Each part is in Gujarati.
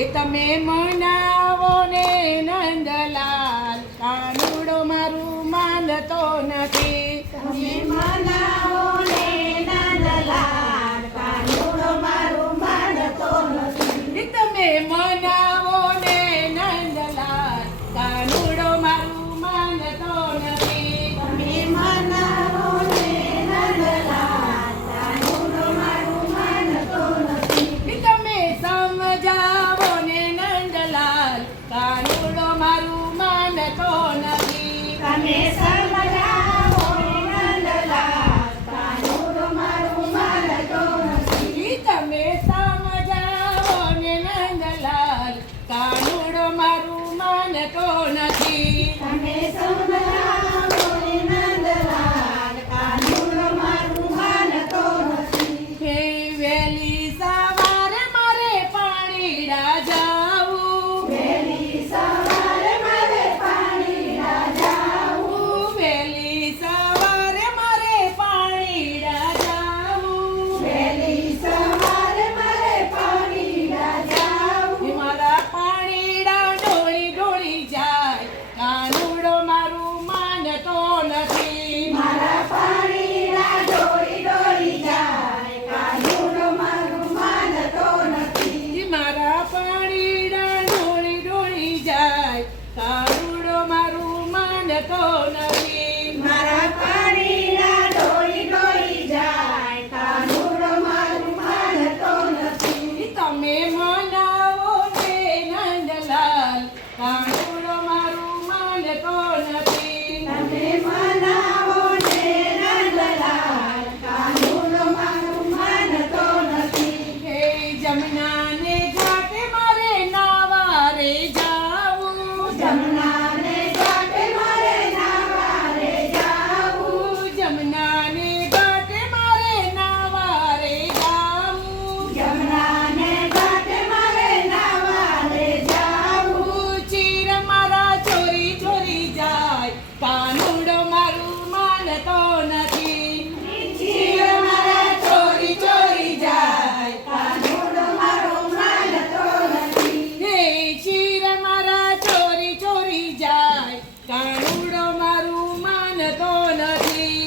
એ તમે મનાવો ને નંદલાલ, કાનુડો મારું માનતો નથી. તમે મનાવો ને નંદલાલ, કાનુડો મારું માનતો નથી. તમે મનાવો ને નંદલાલ, કાનુડો મારું માનતો નથી. તમે મનાવો ને નંદલાલ, કાનુડો મારું માનતો નથી. તમે સમજાવો ને નંદલાલ, કાનુડો મારું માનતો નથી. તમે સમજાવો ને નંદલાલ, કાનુડો મારું માનતો નથી. તમે સમજાવો ને નંદલાલ, કાનુડો મારું માનતો નથી. તમે સમજાવો ને નંદલાલ, કાનુડો મારું માનતો નથી. હે વહેલી સવારે મારે પાણીડા જાવું, વહેલી સવારે મારે પાણીડા જાવું. વહેલી સવારે મારે પાણીડા જાવું. વહેલી સવારે મારે પાણીડા જાવું. મારા પાણીડા ડોળી ડોળી જાય, કાનુડો મારું માનતો નથી. મારા પાણીડા ડોળી ડોળી જાય, કાનુડો મારું માનતો નથી. મારા પાણીડા ડોળી ડોળી જાય, કાનુડો મારું માનતો નથી. મારા પાણીડા ડોળી ડોળી જાય, કાનુડો મારું માનતો નથી. તમે મનાવો ને નંદલાલ, કાનુડો મારું માનતો નથી. તમે મનાવો ને નંદલાલ, કાનુડો મારું માનતો નથી. હે જમનાને ઘાટે મારે નાવા રે જાવું, જમનાને ઘાટે મારે નાવા રે જાવું. જમનાને ઘાટે મારે નાવા રે જાવું. જમનાને ઘાટે મારે નાવા રે જાવું. ચીર મારા ચોરી ચોરી જાય, કાનુડો મારું માનતો નથી. ચીર મારા ચોરી ચોરી જાય, કાનુડો મારું માનતો નથી. હે ચીર મારા ચોરી ચોરી જાય, કાનુડો મારું માનતો નથી.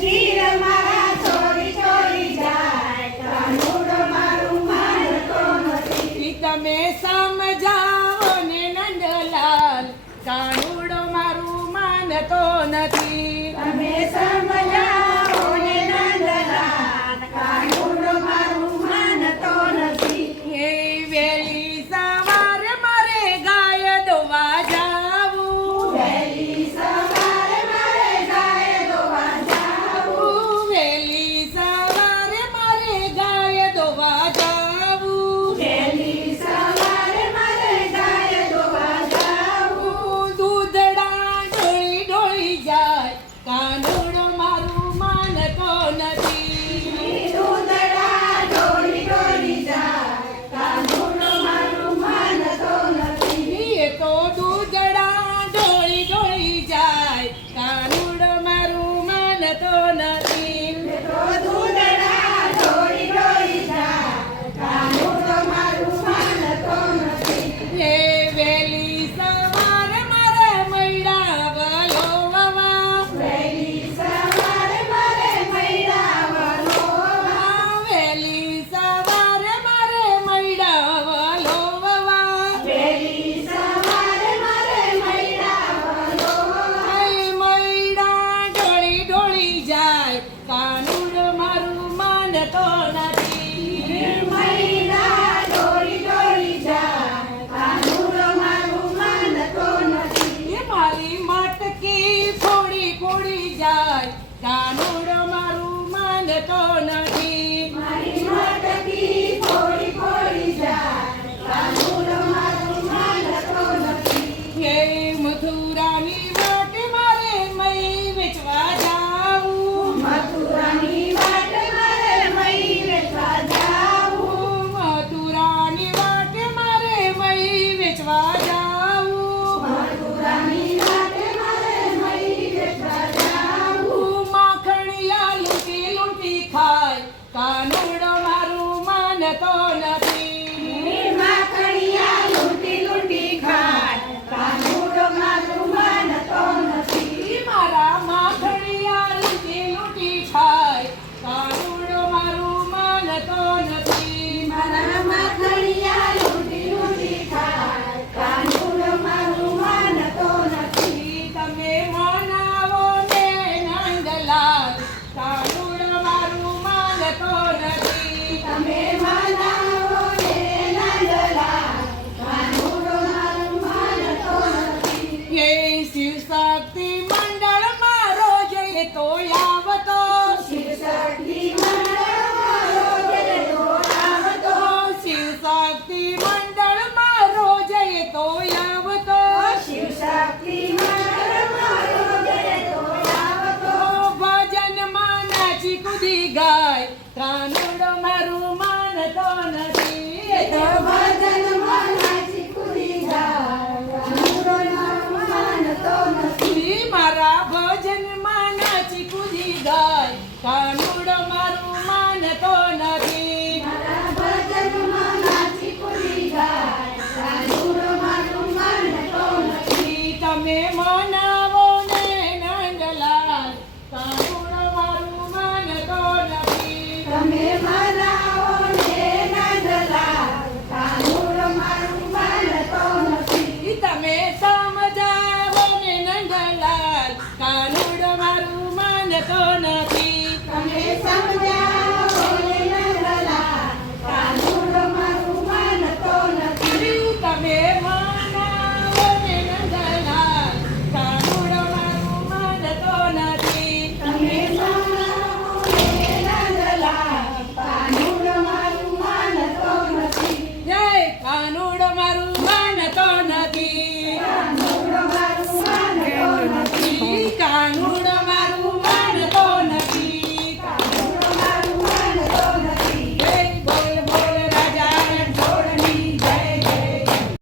ચીર મારા ચોરી ચોરી જાય, કાનુડો મારું માનતો નથી. તમે સમજાવો ને નંદલાલ, કાનુડો મારું માનતો નથી. તમે સમજાવો ને નંદલાલ, કાનુડો મારું માનતો નથી. હે વહેલી સવારે મારે ગાય દોવા જાવું, વહેલી સવારે મારે ગાય દોવા જાવું. વહેલી સવારે મારે ગાય દોવા જાવું. વહેલી સવારે મારે ગાય દોવા જાવું. દૂધડા ડોળી ડોળી જાય, કાનુડો મારું માનતો નથી. દૂધડા ડોળી ડોળી જાય, કાનુડો મારું માનતો નથી. એ તો દૂધડા ડોળી ડોળી જાય, કાનુડો મારું માનતો નથી. તો દૂધડા ડોળી ડોળી જાય, કાનુડો મારું માનતો નથી. હે વહેલી સવારે મારે મૈડા વલોવવા, વહેલી સવારે મારે મૈડા વલોવવા. વહેલી સવારે મારે મૈડા વલોવવા. વહેલી સવારે મારે મૈડા વલોવવા. મૈડા ડોળી ડોળી જાય, કાનુડો મારું માનતો નથી. મૈડા ડોળી ડોળી જાય, કાનુડો મારું માનતો નથી. એ મારી મટકી ફોડી ફોડી જાય, કાનુડો મારું માનતો નથી. મારી મટકી ફોડી ફોડી જાય, કાનુડો મારું માનતો નથી. હે મથુરાની વાટે મારે મઈ વેચવા જાવું, મથુરાની વાટે મારે મઈ વેચવા જાવું. મથુરાની વાટે મારે મઈ વેચવા જાવું. મથુરાની વાટે મારે મઈ વેચવા જાવું. માખણિયા લૂંટી લૂંટી ખાય, કાનુડો મારું માનતો નથી.